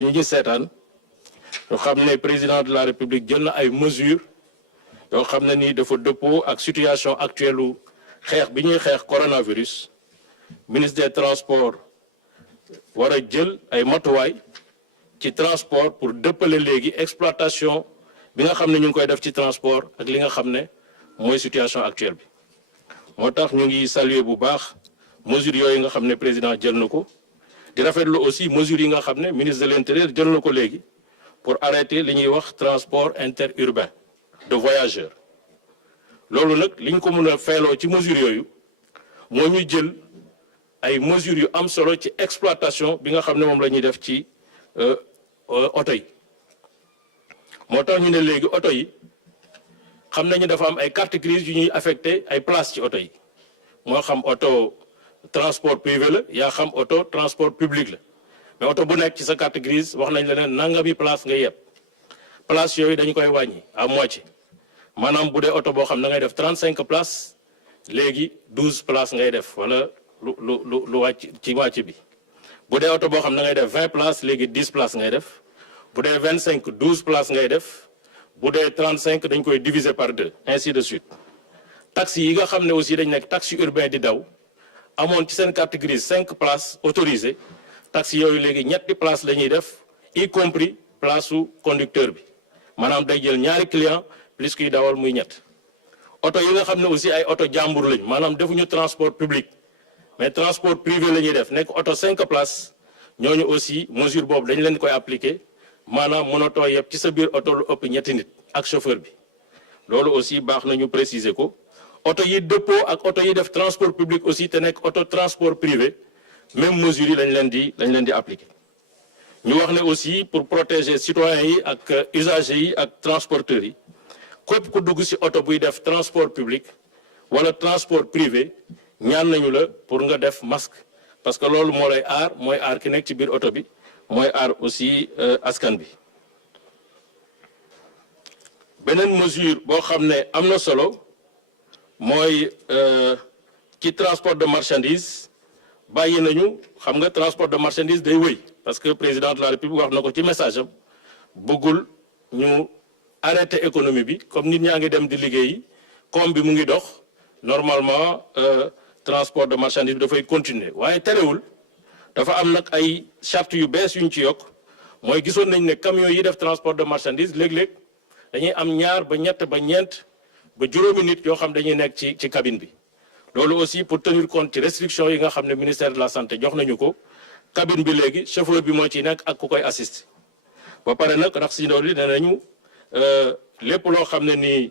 ñu ngi seetaan ñu xam ne président de la république jël na ay mesures yoo xam ne ni dafa dëppoo ak situation actuelle u xeex bi ñuy xeex coronavirus ministre des transports war a jël ay matuwaay ci transport pour dëppale léegi exploitation bi nga xam ne ñu ngi koy def ci transport ak li nga xam ne mooy situation actuelle bi moo tax ñu ngi saluer bu baax mesures yooyu nga xam ne président jël na ko di rafetlu aussi mesures yi nga xam ne ministre de l'intérieur jël na ko léegi pour arrêter li ñuy wax transport interurbain de voyageurs loolu nag li ñu ko mën a feeloo ci mesures yooyu moo ñu jël ay mesures yu am solo ci exploitation bi nga xam ne moom la ñuy def ci oto yi moo tax ñu ne léegi oto yi xam nañu dafa am ay carte grise yu ñuy affecté ay place ci oto yi moo xam oto transport privé la yaa xam oto transport public la mais oto bu nekk ci sa carte grise wax nañ la ne nangami place nga yeb place yooyu dañu koy wàññi à moitié maanaam bu dee oto boo xam da ngay def 35 places léegi 12 places ngay def wala lu wàcc ci wàcc bi bu dee oto boo xam da ngay def 20 places léegi 10 places ngay def bu dee 25 12 places ngay def bu dee 35 dañ koy diviser par 2 ainsi de suite taxi yi nga xam ne aussi dañ nekk taxi urbain di daw amoon ci seen carte grise 5 places autorisées taxi yooyu léegi ñetti place la ñuy def y compris place su conducteur bi maanaam day jël ñaari client plus kuy dawal muy ñett oto yi nga xam ne aussi ay oto jàmbur lañ maanaam defuñu transport public mais transport privé la ñuy def nekk oto 5 places ñooñu aussi mesure boobu dañ leen koy appliquer maanaam mënatoo yëpp ci sa biir oto lu ëpp ñetti nit ak chauffeur bi loolu aussi baax na ñu préciser ko oto yi dëppoo ak oto yi def transport public aussi te nekk oto transport privé même mesures yi lañ leen di appliquer ñu wax ne aussi pour protéger citoyens yi ak usagers yi ak transporteurs yi képp ku dugg ci oto buy def transport public wala transport privé ñaan nañu la pour nga def masque parce que loolu moo lay aar mooy aar ki nekk ci biir oto bi mooy aar aussi askan bi beneen mesure boo xam ne am na solo mooy ci transport de marchandise bàyyi nañu xam nga transport de marchandise day wëy parce que président de la république wax na ko ci message am bëggul ñu arrêter économie bi comme nit ñaa ngi dem di liggéeyi comme bi mu ngi dox normalement transport de marchandise bi dafay continuer waaye terewul dafa am nag ay charte yu bees yuñ ci yokk mooy gisoon nañ ne camion yi def transport de marchandise léeg-léeg dañuy am ñaar ba ñett ba ñeent ba juróomi nit yoo xam dañuy nekk ci cabine bi loolu aussi pour tenir compte ci restriction yi nga xam ne ministère de la santé jox nañu ko cabine bi léegi chauffeur bi moo ciy nekk ak ku koy assister ba pare nag rax si ndoor li nee nañu lépp loo xam ne nii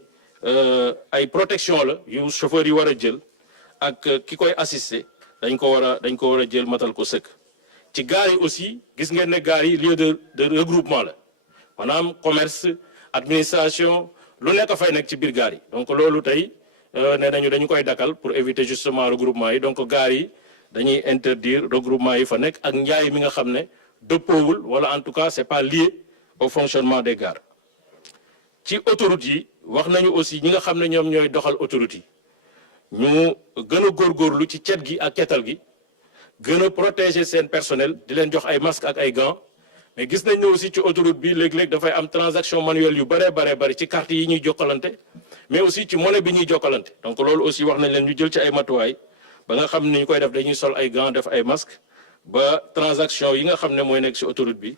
ay protection la yu chauffeur yi war a jël ak ki koy assister dañ ko war a jël matal ko sëkk ci gaar yi aussi gis ngeen ne gaar yi lieu de regroupement la maanaam commerce administration lu nekk fay nekk ci biir gaar yi donc loolu tey ne nañu dañu koy dakkal pour éviter justement regroupement yi donc gaar yi dañuy interdire regroupement yi fa nekk ak njaay mi nga xam ne dëppoowul wala en tout cas c'est pas lié au fonctionnement des gares ci autoroute yi wax nañu aussi ñi nga xam ne ñoom ñooy doxal autoroute yi ñu gën a góorgóorlu ci cet gi ak ketal gi gën a protéger seen personnel di leen jox ay masques ak ay gants mais gis nañ ne aussi ci autoroute bi léeg-léeg dafay am transaction manuelle yu bari ci carte yi ñuy jokkalante mais aussi ci monnaie bi ñuy jokkalante donc loolu aussi wax nañ leen ñu jël ci ay matuwaay ba nga xam ne ñu koy def dañuy sol ay gants def ay masques ba transaction yi nga xam ne mooy nekk ci autoroute bi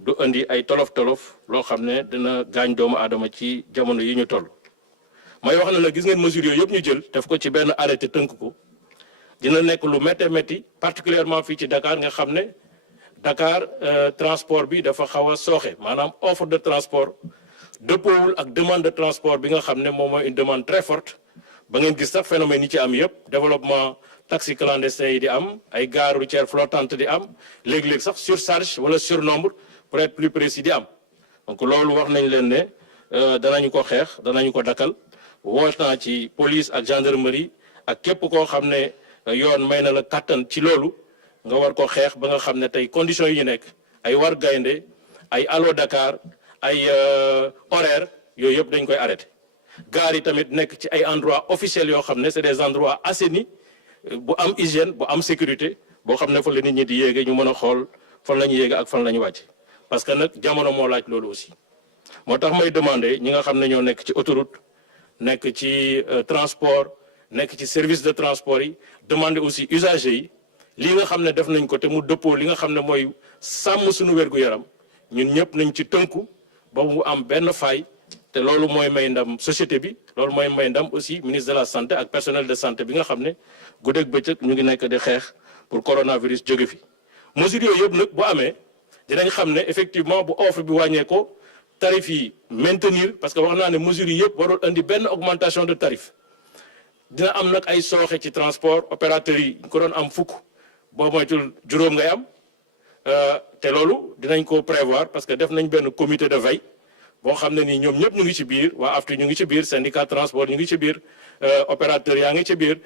du indi ay tolof-tolof loo xam ne dina gaañ doomu aadama ci jamono yi ñu toll. may wax na la gis ngeen mesures yooyu yëpp ñu jël def ko ci benn arrêté tënk ko dina nekk lu métti particulièrement fii ci Dakar nga xam ne Dakar transport bi dafa xaw a sooxe maanaam offre de transport dëppoowul ak demande de transport bi nga xam ne moom mooy une demande très forte ba ngeen gis sax phénomène yi ci am yëpp développement taxi clandestin yi di am ay gares routières flottantes di am léeg-léeg sax surcharge wala surnombre pour être plus précis di am donc loolu wax nañ leen ne danañu ko xeex danañu ko dakkal wootaan ci police ak gendarmerie ak képp koo xam ne yoon may na la kàttan ci loolu nga war ko xeex ba nga xam ne tey conditions yi ñu nekk ay war gaynde ay allo Dakar ay horaire yooyu yëpp dañ koy arrêté gaar yi tamit nekk ci ay endroits officiels yoo xam ne c'est des endroits assainis bu am hygiène bu am sécurité boo xam ne fa la nit ñi di yéege ñu mën a xool fan la ñu yéege ak fan la ñu wàcc parce que nag jamono moo laaj loolu aussi moo tax may demander ñi nga xam ne ñoo nekk ci autoroute nekk ci transport nekk ci service de transport yi demander aussi usagers yi lii nga xam ne def nañ ko te mu dëppoo li nga xam ne mooy sàmm suñu wér-gu-yaram ñun ñëpp nañ ci tënku ba mu am benn faay te loolu mooy may ndam société bi loolu mooy may ndam aussi ministre de la santé ak personnel de santé bi nga xam ne guddeeg bëccëg ñu ngi nekk di xeex pour coronavirus jóge fi mesures yooyu yëpp nag bu amee dinañ xam ne effectivement bu offre bi wàññeekoo tarif yi maintenir parce que wax naa ne mesures yi yëpp warul indi benn augmentation de tarif dina am nag ay sooxe ci transport opérateurs yi ko doon am fukk boo moytul juróom ngay am te loolu dinañ ko prévoir parce que def nañ benn comité de veille boo xam ne nii ñoom ñëpp ñu ngi ci biir waa AFTU ñu ngi ci biir syndicat transport ñu ngi ci biir opérateurs yaa ngi ci biir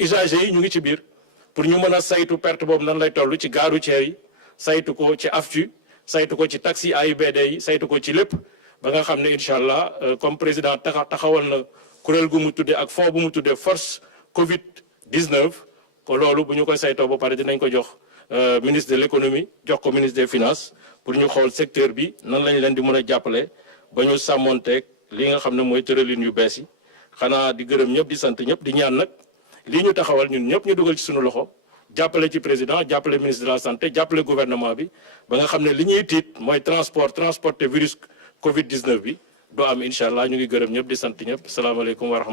usagers yi ñu ngi ci biir pour ñu mën a saytu perte boobu nan lay toll ci gare routière yi saytu ko ci AFTU saytu ko ci taxi AIBD yi saytu ko ci lépp ba nga xam ne incha allah comme président taxawal na kuréel gu mu tuddee ak fond bu mu tuddee force Covid 19 ko loolu bu ñu koy saytoo ba pare dinañ ko jox ministre de l'économie jox ko ministre des finances pour ñu xool secteur bi nan lañ leen di mën a jàppale ba ñu sàmmonteeg li nga xam ne mooy tëralin yu bees yi xanaa di gërëm ñëpp di sant ñëpp di ñaan nag lii ñu taxawal ñun ñëpp ñu dugal ci suñu loxo jàppale ci président jàppale ministre de la santé jàppale gouvernement bi ba nga xam ne li ñuy tiit mooy transporter virus Covid 19 bi doo am incha allah ñu ngi gërëm ñëpp di sant ñëpp salaamaaleykum wa rahmatulah